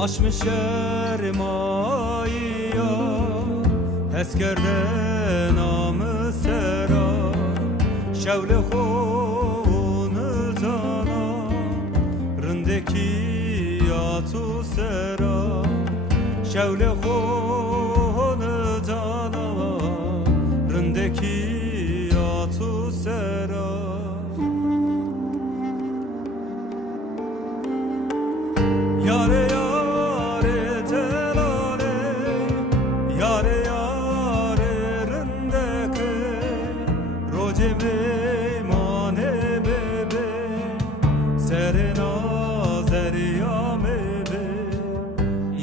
Açmış ermayı ya Heskerde namı sera Şevle khonu zana Rindeki yatu sera Şevle khonu zana Rindeki yatu sera Yare yare telale Yare yare rindeke Roce meymane bebe Serena zeriya mebe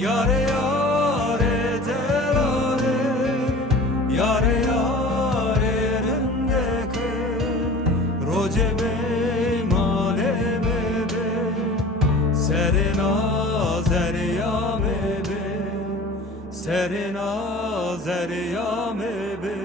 Yare yare telale Yare yare rindeke Roce meymane bebe Serena zeriya mebe Serena zeriya mebe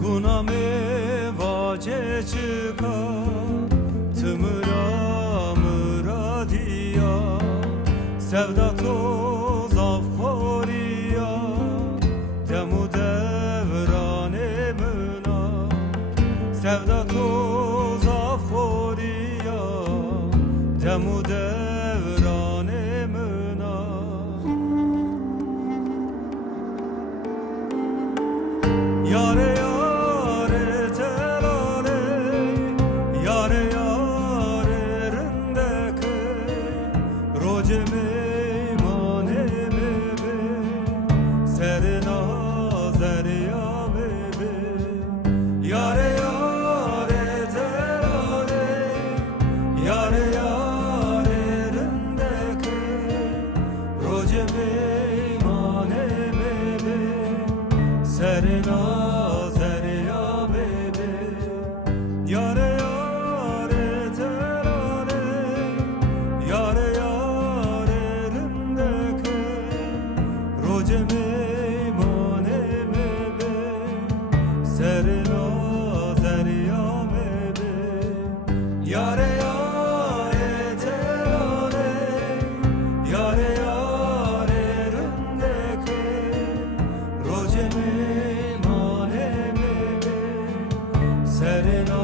Guname vace çıka Tımıra mıra diya Sevda toz afkoriya Demu devrane mına Sevda toz afkoriya Demu devrane mına Yare yare telale Yare yare rindeke Roce meymane mebe Serena zeriya mebe Yare yare telale Yare yare rindeke Roce meymane mebe Serena zeriya mebe Yare yare telale Yare yare rindeke Roce meymane mebe Serena zeriya mebe Yare yare telale Yare yare rindeke Roce meymane mebe Serena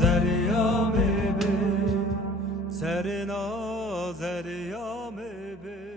zeriya mebe Serena zeriya mebe